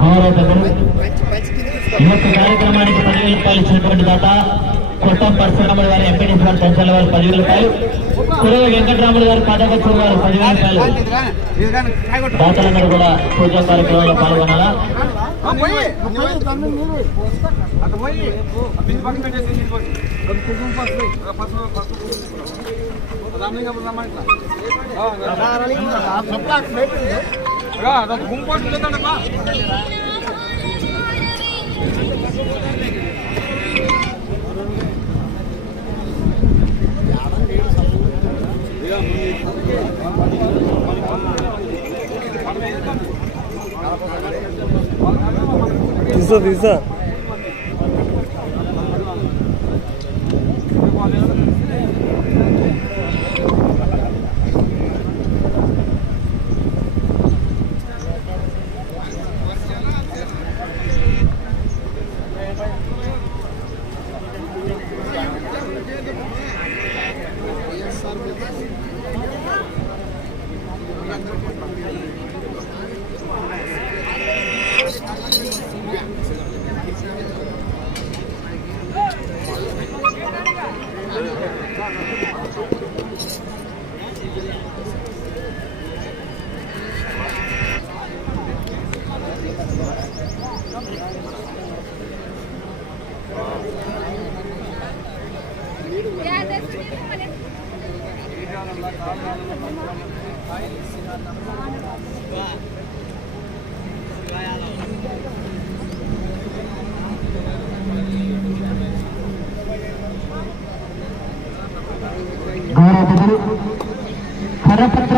గౌరవ పెద్దలు ఈ యొక్క కార్యక్రమానికి పదివేల రూపాయలు ఇచ్చినటువంటి దాత కొట్టం పరశురాములు గారు ఎంపీడీసీ గారు పెంచాల వారు పదివేల రూపాయలు. కురవ వెంకటరాములు గారు పదకొచ్చూరు గారు పదివేల రూపాయలు. దాతలందరూ కూడా పూజా కార్యక్రమంలో పాల్గొనాలా? గుంపు లేదండమ్మా Visa, visa.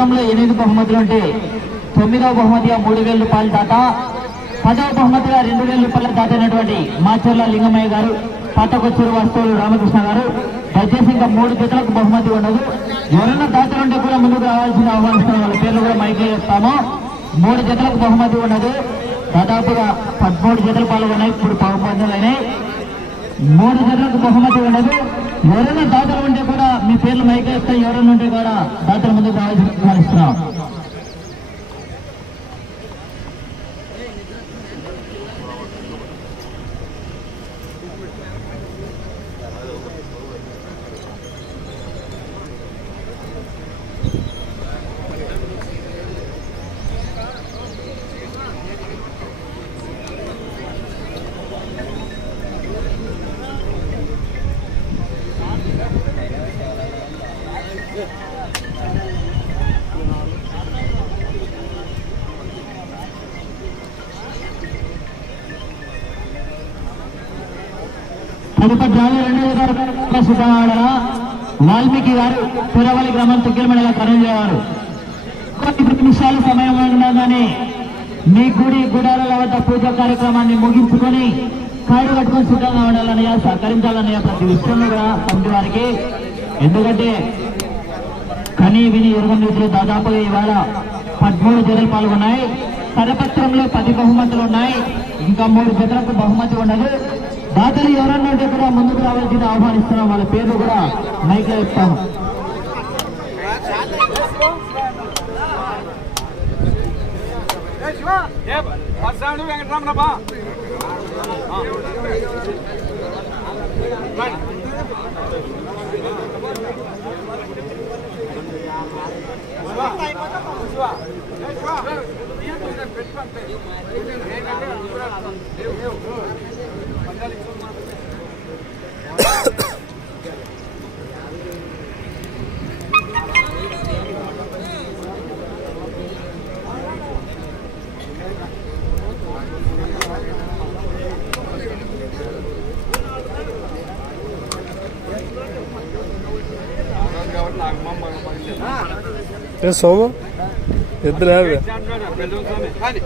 కర్రపత్రంలో ఎనిమిది బహుమతులు ఉంటే తొమ్మిదవ బహుమతిగా మూడు వేల రూపాయలు దాట పదవ బహుమతిగా రెండు వేల రూపాయలు దాటైనటువంటి మాచర్ల లింగమయ్య గారు పాతకొచ్చూరు వస్తువులు రామకృష్ణ గారు దయచేసి ఇంకా మూడు జతలకు బహుమతి ఉండదు. ఎవరైనా దాతలుంటే కూడా ముందుకు రావాల్సిన ఆహ్వానిస్తున్న వాళ్ళ పేర్లు కూడా మైకే చెప్తాము మూడు జతలకు బహుమతి ఉండదు. దాదాపుగా పదమూడు జతలు పాల్గొన్నాయి. ఇప్పుడు బహుమతులు అయినాయి. మూడు జతలకు బహుమతి ఉండదు. ఎవరైనా దాతలు ఉంటే కూడా మీ పేర్లు మైకేస్తే ఎవరైనా ఉంటే కూడా దాతల ముందుకు రావాల్సిన ఆహ్వానిస్తున్నాం తిరుపతి జాలి వేల గారు సుధారణ వాల్మీకి గారు పురవలి గ్రామం తుగ్గిలమడల కరణ్ గారు నిమిషాలు నిమిషాల సమయం ఉండగానే మీ గుడి గుడాల వద్ద పూజ కార్యక్రమాన్ని ముగించుకొని కాడు కట్టుకొని సిద్ధంగా ఉండాలన్నయ్య సహకరించాలన్నయ్య ప్రతి విషయంలో కూడా కమిటీ వారికి. ఎందుకంటే కనీ విని ఎరుగని దాదాపుగా ఇవాళ పదమూడు జతలు పాల్గొన్నాయి. కరపత్రంలో పది బహుమతులు ఉన్నాయి. ఇంకా మూడు జతలకు బహుమతి ఉండదు. దాతలు ఎవరన్నా ఉంటే కూడా ముందుకు రావాల్సింది ఆహ్వానిస్తున్నాం. వాళ్ళ పేర్లు కూడా మైక్లో ఇస్తాము ఏ ఏ సోము ఇద్దరు యాభై కానీ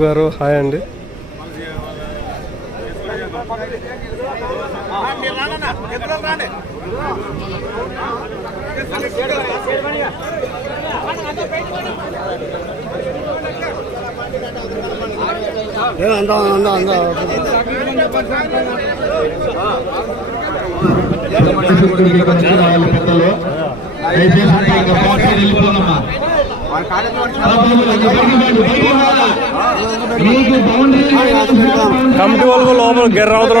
గారు హాయ్ అండి పక్కన అందా అందా అందా. పెద్దలు కమిటీ వాళ్ళు లోపల గెర్ర అవతల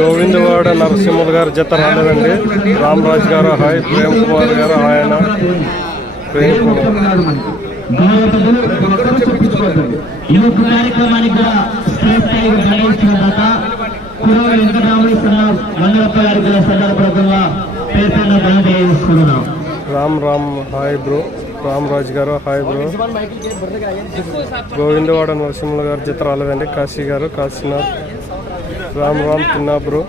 గోవిందవాడ నరసింహులు గారు జత రాలేదండి. రామరాజు గారు హాయ్ ప్రేమ్ కుమార్ గారు ఆయన ప్రేమ్ ఈ కార్యక్రమానికి కూడా నిర్ణయించిన కురవ మంగళప్ప గారికి సందర్భంగా Ram Ram hi bro. Ram Raju garu hi bro. Govindawada Narasimhulu గారు జత రాలేదండి కాశీ గారు కాశీనాథ్. రామ్ రామ్ తిన్నా bro.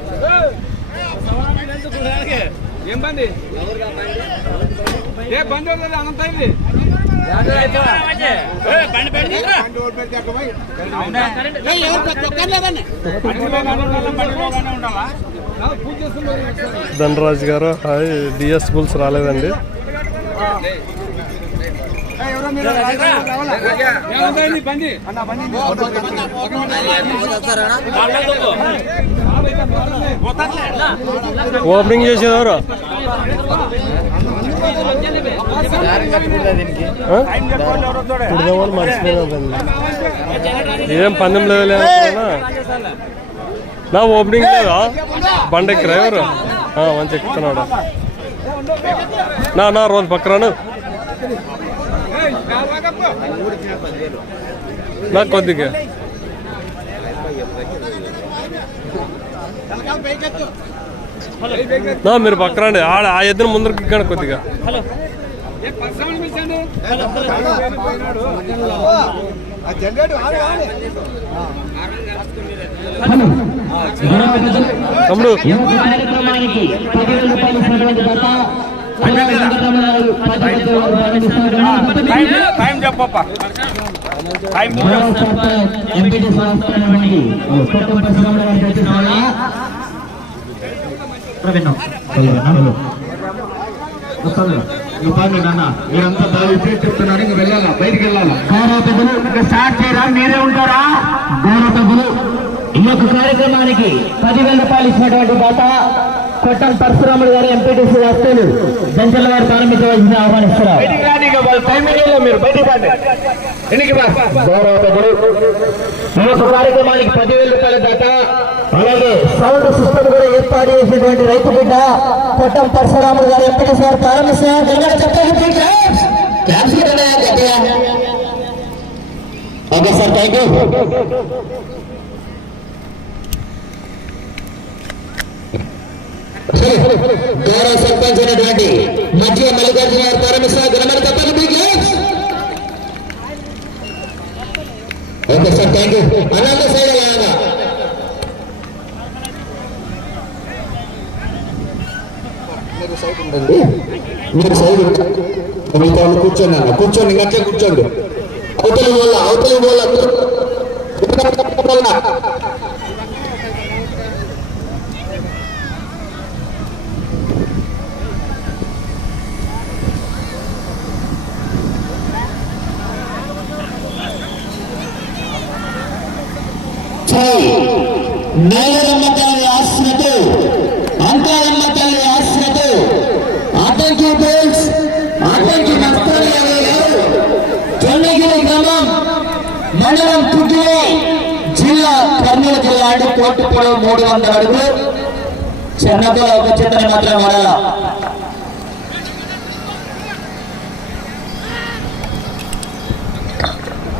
Dhanraj garu hi. DS bulls రాలేదండి. ఓపెనింగ్ చేసేవారు? కుడదామని మర్చిపోయినా ఏం పందెం లేదు నా ఓపెనింగ్ లేదా? బండి డ్రైవర్ మంచి ఎక్కుతున్నాడు. నా నా రోజు పక్కరాను నా కొద్దిగా నా మీరు పక్కరండి ఆడ ఆ ఎద్దున ముందరికి ఇక్కడ కొద్దిగా ఏ పర్సనల్ పిలిచండి తమ్ముడు టైం చెప్పప్ప టైం ఎంపీటీ వస్తాను నాన్న మీరంతా బాగా చెప్తున్నారు ఇంక వెళ్ళాలా బయటికి వెళ్ళాలా గౌరవతలు ఇంకా స్టార్ట్ చేయరా మీరే ఉంటారా గౌరవతలు ఈ యొక్క కార్యక్రమానికి పదివేల రూపాయలు ఇచ్చినటువంటి దాత కొట్టం పరశురాములు గారు ఎంపీటీసీ వస్తువులు జంచల వారు ప్రారంభించవలసింది ఆహ్వానిస్తున్నారు ఈ యొక్క కార్యక్రమానికి పదివేల రూపాయల దాకా. అలాగే సౌండ్ సిస్టమ్ కూడా ఏర్పాటు చేసినటువంటి రైతు బిడ్డ కొట్టం పరశురాములు గారు ఎంపీటీసీ గారు ప్రారంభిస్తున్నారు. ఓకే సార్ థ్యాంక్ యూ గౌరవ సర్పంచ్ అయినటువంటి మధ్య మల్లికార్జున గారు ప్రారంభిస్తున్నారు గణమని తప్పని big okay sir thank you Anantha side అలాగా మీరు సైడ్ మిగతా వాళ్ళు కూర్చోండి అన్న. కూర్చోండి ఇంకట్లే కూర్చోండి. అవతలి వల్ల అవతలి వల్ల నేలమ్మ తల్లి ఆశ్రతో అంకాయమ్మ తల్లి ఆశ్రతో ఆటంకి బోల్స్ ఆటంకి నస్తాలి గారు చొల్లగిరి గ్రామం మండలం పుట్టిలో జిల్లా కర్నూలు జిల్లా అంటే కోర్టు పొడవు మూడు వందల అడుగులు. చిన్నతో ఒక చిత్రం మాత్రం వాడాల?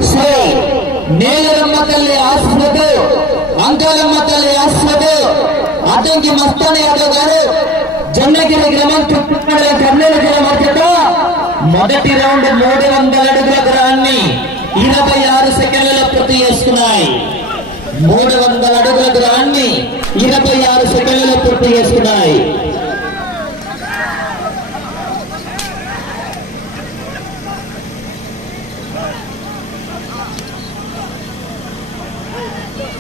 శ్రీ నేలరమ్మ తల్లి ఆశ్రతో అంకాలమ్మ తల్లి ఆశ్రతో అతనికి మస్తాన్ యాదవ్ గారు జొన్నగిరి గ్రామం చుట్టుపక్కల కర్నూలు జిల్లా మధ్యత మొదటి రౌండ్ మూడు వందల అడుగుల దూరాన్ని ఇరవై ఆరు సెకండ్లలో పూర్తి చేసుకున్నాయి. మూడు వందల అడుగుల దూరాన్ని ఇరవై ఆరు సెకండ్లలో పూర్తి చేసుకున్నాయి.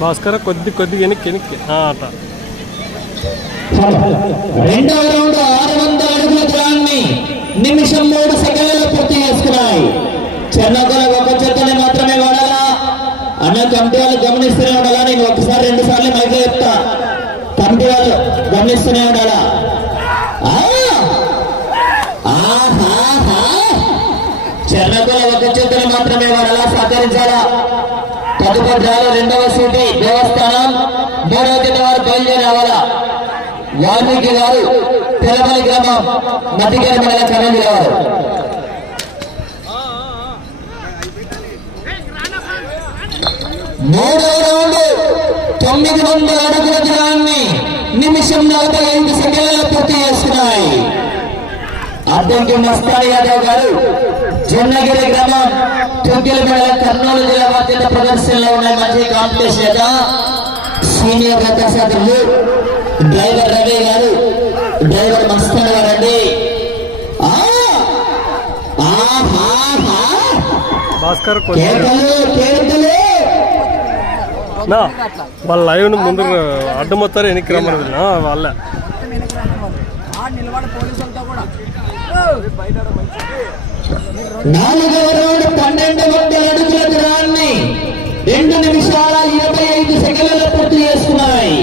భాస్కర్ కొద్ది కొద్ది వెనక్కి వెనక్కి. ఆ, అట్ట రెండవ రౌండ్ ఆరు వందల అడుగుల దూరాన్ని నిమిషం మూడు సెకండ్లలో పూర్తి చేసుకున్నాయి. చెన్నగల ఒక చెత్తని మాత్రమే వాడాలా అన్న కమిటీ వాళ్ళు గమనిస్తూనే ఉండాలా? నేను ఒకసారి రెండు సార్లు మైకి చెప్తా. కమిటీ వాళ్ళు గమనిస్తూనే ఉండాలా! చెన్నగల ఒక చెత్తని మాత్రమే వాడాలా సహకరించాలా? తదుపరి రెండవ సీటి దేవస్థానం. మూడవ తేదీ వారు బయలుదేరి రావాలా? వాల్మీకి గారు తెలమలి గ్రామం మధ్యగిరి మండలం కర్నూలు గారు మూడవ రౌండ్ తొమ్మిది వందల అడుగుల దూరాన్ని నిమిషం నలభై ఐదు సెకండ్లలో పూర్తి చేస్తున్నాయి. అర్థంకి మస్తాన్ యాదవ్ గారు జొన్నగిరి గ్రామం తుంగిల మండలం కర్నూలు జిల్లా బాధ్యత ప్రదర్శనలో ఉన్న మంచి కాంపిటీషన్ యొక్క సీనియర్ రథసాధులు డ్రైవర్ రవి గారు డ్రైవర్ మస్తాన్ గారు అండి! భాస్కర్ వాళ్ళ లైవ్ ముందు అడ్డం వస్తారు వెనక్కి రమ్మని ఆ, వాళ్ళే. నిలబడి పోలీసులతో కూడా. నాలుగవ రోడ్డు పన్నెండు వందల అడుగుల దూరాన్ని రెండు నిమిషాల ఇరవై ఐదు సెకండ్లలో పూర్తి చేసుకున్నాయి.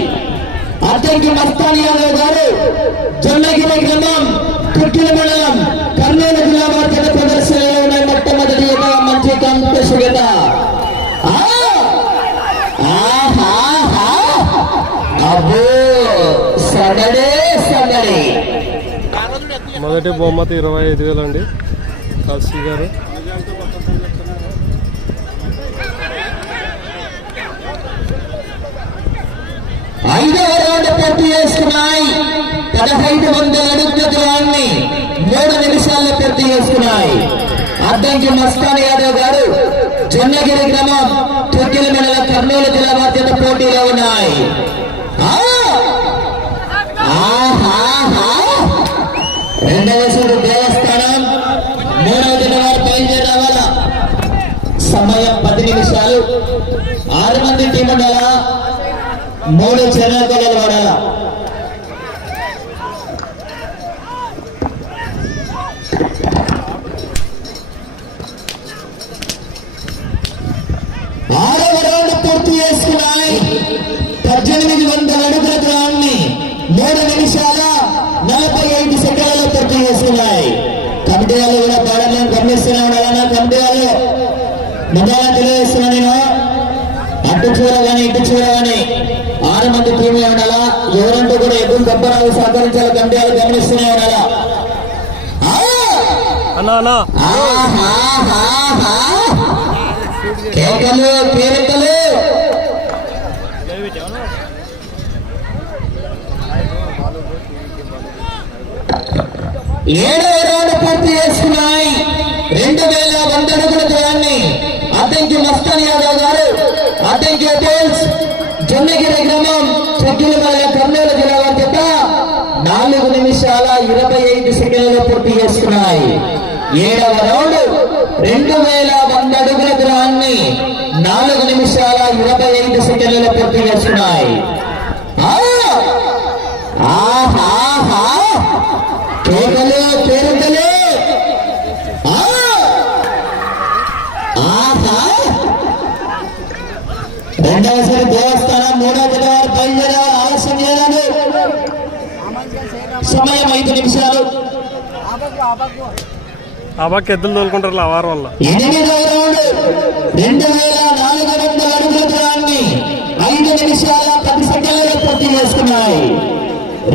అతనికి మస్తాన్ యాదవ్ గారు జొన్నగిరి గ్రామం కుట్టిల మండలం కర్నూలు జిల్లా మార్కెట్ ప్రదర్శనలో ఉన్న మొట్టమొదటి మంచి కాంపిటీషన్ అబ్బో! సగడే సగడే మొదటి బహుమతి ఇరవై ఐదు వేలు అండి కాల్సీ గారు. ఐదవ రౌండ్ పూర్తి చేసుకున్నాయి. పదహైదు వందల అడుగుల దూరాన్ని మూడు నిమిషాల్లో పూర్తి చేసుకున్నాయి. అద్దంకి మస్తాన్ యాదవ్ గారు జొన్నగిరి గ్రామం తొక్కిల మెడల కర్నూలు జిల్లా బాధ్యత పోటీలో ఉన్నాయి. ఆ! రెండవ సూడు దేవస్థానం మూడవ దిన వారు బయలుదేరి రావాలా సమయం పది నిమిషాలు ఆరు మంది టీం ఉండాలా మూడు చెరగలు వాడాలా? ఆరవ రౌండ్ పూర్తి చేసుకున్నాయి. పద్దెనిమిది వందల అడుగుల దూరాన్ని మూడు నిమిషాల నలభై ఐదు సెకండ్లలో పూర్తి చేస్తున్నాయి కమిటీ వాళ్ళు కూడా పాడాలని గమనిస్తూనే ఉండాలన్నా కమిటీ వాళ్ళు. ముందుగా తెలియజేస్తున్నాను అటు చూడగాని ఇటు ఆరు మంది టీమే ఉండాలా? ఎవరంటూ కూడా ఎప్పుడు గొప్పరావు సహకరించాలి కమిటీ వాళ్ళు గమనిస్తూనే ఉండాలా! కేకలు ఏడవ రౌండ్ పూర్తి చేసుకున్నాయి. రెండు వేల వంద అడుగుల దూరాన్ని. అద్దంకి మస్తాన్ యాదవ్ గారు అద్దంకి అటెల్స్ జొన్నగిరి గ్రామం చెక్కిలమల్ల కర్నూలు జిల్లా వారి చేత నాలుగు నిమిషాల ఇరవై ఐదు సెకండ్లలో పూర్తి చేసుకున్నాయి ఏడవ రౌండ్ రెండు వేల వంద అడుగుల దూరాన్ని నాలుగు నిమిషాల ఇరవై ఐదు సెకండ్లలో పూర్తి చేస్తున్నాయి. ఆహా! ఆహాహా! కేకలు కేకలు ఆ! ఆహా! రెండవసారి దేవస్థానం మూడవ బుధవారం బయలుదేరాలి ఆలస్యం చేయాలి సమయం ఐదు నిమిషాలు. పక్క ఎద్దులు తోలుకుంటారు ఆ వారం వల్ల. రౌండ్ రెండు వేల నాలుగు వందల అడుగుల దూరాన్ని ఐదు నిమిషాల పది సెకండ్లలో పూర్తి చేసుకున్నాయి.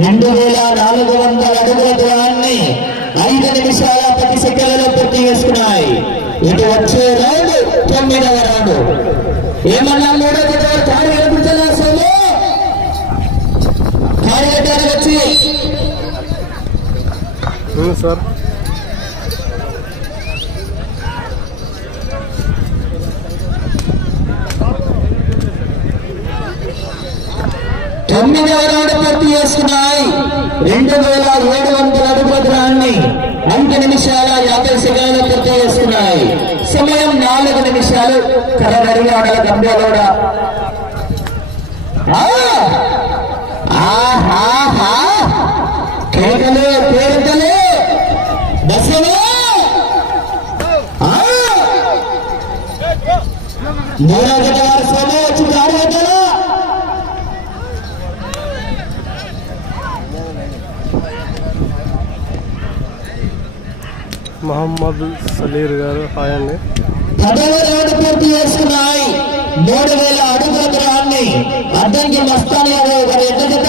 రెండు వేల నాలుగు వందల అడుగుల దూరాన్ని ఐదు నిమిషాల పది సెకండ్లలో పూర్తి చేసుకున్నాయి. ఇటు వచ్చే రౌండ్ తొమ్మిదవ రౌండ్ ఏమన్నా మూడో జత కారు కనిపించాలా సోము కారు కట్టారు వచ్చి సార్ తొమ్మిదవ రౌండ్ పూర్తి చేస్తున్నాయి రెండు వేల ఏడు వందల అడుగుల దూరాన్ని ఐదు నిమిషాల యాభై సెకండ్లు పూర్తి చేసుకున్నాయి. సమయం నాలుగు నిమిషాలు. కరగడిగాడ ఆడల గంభీరోడ కేకలు కేకలు బస్సులు. ఆ! మూడో జత వారి సోము వచ్చి కారు కట్టాలా మహమ్మద్ సలీర్ గారు హాయ్ అండి మూడు వేల అడుగుల దూరాన్ని అద్దంకి మస్తాన్ యాదవ్ గారి జత.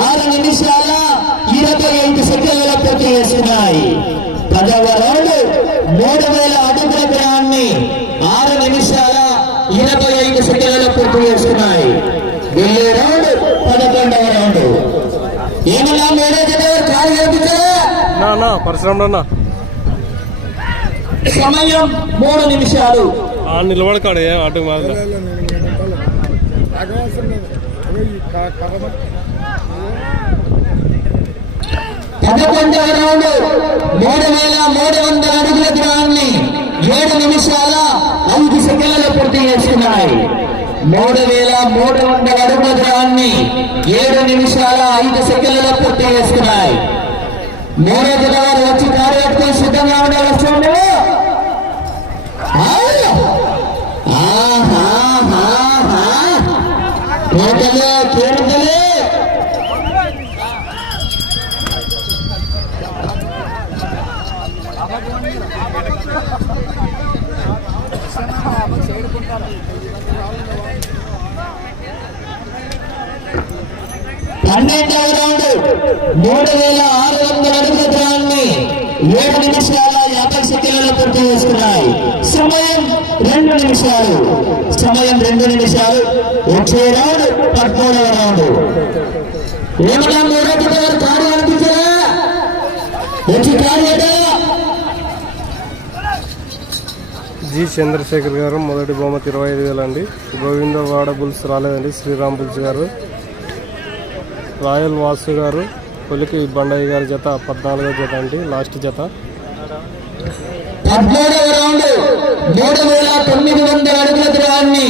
ఆరు నిమిషాల ఇరవై ఐదు సెకండ్ల పూర్తి చేసుకున్నాయి పదవ రౌండ్ మూడు వేల అడుగుల దూరాన్ని ఆరు నిమిషాల ఇరవై ఐదు సెకండ్ల పూర్తి చేసుకున్నాయి వెళ్ళే రౌండ్ పదకొండవ రౌండ్. ఏమన్నా మూడో జత వారు కాలు కనిపించారా నా పరశురామ్ సమయం మూడు నిమిషాలు. ఆ నిలబడకాడు అటు పదకొండవ రౌండ్ మూడు వేల మూడు వందల అడుగుల దూరాన్ని ఏడు నిమిషాల ఐదు సెకండ్లలో పూర్తి చేసుకున్నాయి మూడు వేల మూడు వందల అడుగుల దూరాన్ని ఏడు నిమిషాల ఐదు సెకండ్లలో పూర్తి చేసుకున్నాయి మూడో జత వారు వచ్చి కారు కట్టుకొని సిద్ధంగా ఉండాలి వస్తుంది కేకలు కేకలు పన్నెండవ రౌండ్ మూడు వేల ఆరు వందల అడుగుల దూరాన్ని ఏడు నిమిషాల యాభై సెకండ్లలో పూర్తి చేసుకున్నాయి సమయం రెండు నిమిషాలు సమయం రెండు నిమిషాలు వచ్చే రౌండ్ పద్మూడవ రౌండ్ ఏమన్నా మూడో గారు కారు అనిపించారా వచ్చి కారు జి చంద్రశేఖర్ గారు మొదటి బహుమతి ఇరవై ఐదు వేలు అండి. గోవిందవాడ బుల్స్ రాలేదండి. శ్రీరామ్ బుల్స్ గారు. రాయల్ వాసు గారు కొలికి బండయ్య గారి జత పద్నాలుగో జత అండి లాస్ట్ జత. పద్మూడవ రౌండ్ మూడు వేల తొమ్మిది వందల అడుగుల దూరాన్ని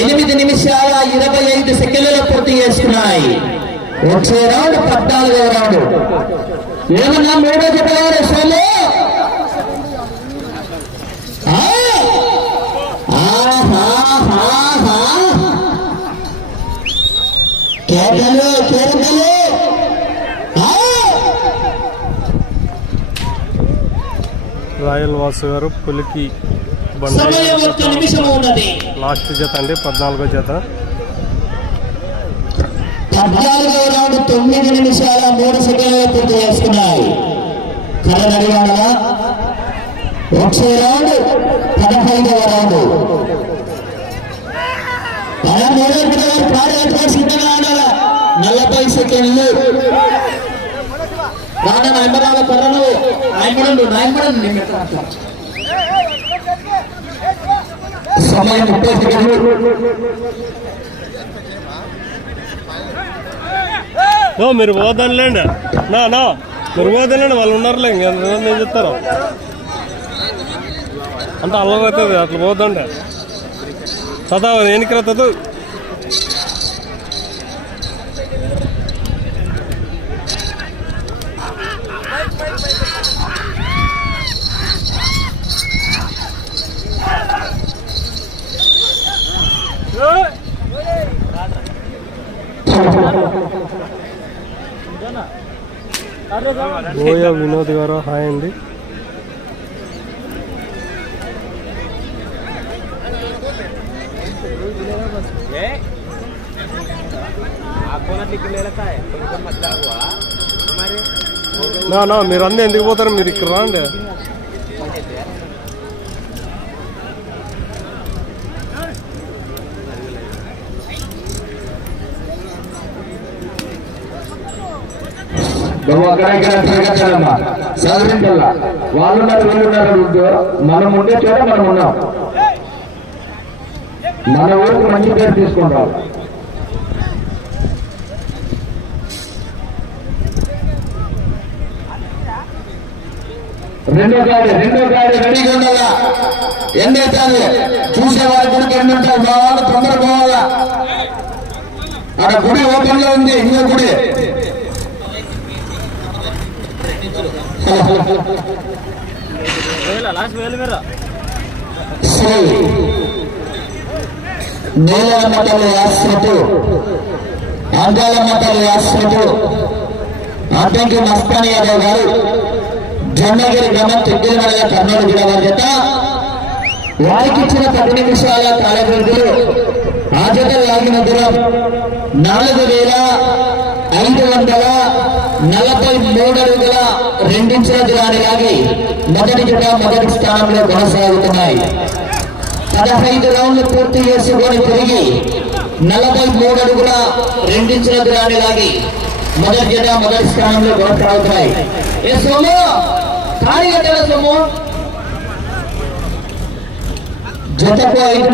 ఎనిమిది నిమిషాల ఇరవై ఐదు సెకండ్లలో పూర్తి చేసుకున్నాయి. వచ్చే రౌండ్ పద్నాలుగవ రౌండ్. ఏమన్నా మూడో జత వారు సోము ఆ! ఆహాహాహా! కేకలు కేకలు ఆ! రాయల్ వాసు గారు పులికి లాస్ట్ జత అండి పద్నాలుగో జత. పద్నాలుగో రౌండ్ తొమ్మిది నిమిషాల మూడు సెకండ్లు పూర్తి చేసుకున్నాయి. వచ్చే రౌండ్ పదహైదవ రౌండ్. సిద్ధంగా నలభై సెకండ్లు. రాన నాయమరాల కర్రను నాయమడు నాయమడు సమయం ముప్పై సెకండ్లు ఓ మీరు పోదానులేండి నా నా మీరు పోదానులేండి వాళ్ళు ఉన్నారులే ఇంక ఏం చెప్తారు అంటే అల్లవుతుంది అట్లా పోదండి. చదా ఎన్నికల గోయ వినోద్ గారు హాయ్ అండి. నా నా మీరు అందరూ ఎందుకు పోతారు? మీరు ఇక్కడ రాండి. నువ్వు అక్కడ ఇక్కడ వాళ్ళు ఉన్నారు వీళ్ళు మనం ఉండే చోట మనం ఉన్నాం. మన ఊరికి మంచి పేరు తీసుకుంటాం రెండో గాడి రెండో గాడి రెడీగా ఉండాలా? ఎన్ని చూసే వారి గుడికి ఎన్ని ఉంటాయి? తొందర పోవాలా? అక్కడ గుడి ఓపెన్లో ఉంది ఇంకో గుడి. శ్రీ నీలల మఠాల యాశ్రటు అంగాల మఠాల యాశ్రటు అడ్డంకి మస్తాని యాదవ్ గారు జొన్నగిరి గ్రామం తిగ్గిరిమల కర్నూలు జిల్లా వారి జత వారికి ఇచ్చిన పది నిమిషాల కాల వ్యవధిలో ఆ జత లాగిన దూరం నాలుగు వేల ఐదు వందల నలభై మూడు అడుగుల రెండించిన దూరాన్ని లాగి మొదటి జత మొదటి స్థానంలో కొనసాగుతున్నాయి. పదహైదు రౌండ్లు పూర్తి చేసుకొని తిరిగి నలభై మూడు అడుగుల రెండించిన దూరాన్ని లాగి మొదటి జత మొదటి స్థానంలో కొనసాగుతున్నాయి. ఏ సోము? ఖాళీ సోము? జతకు ఐదు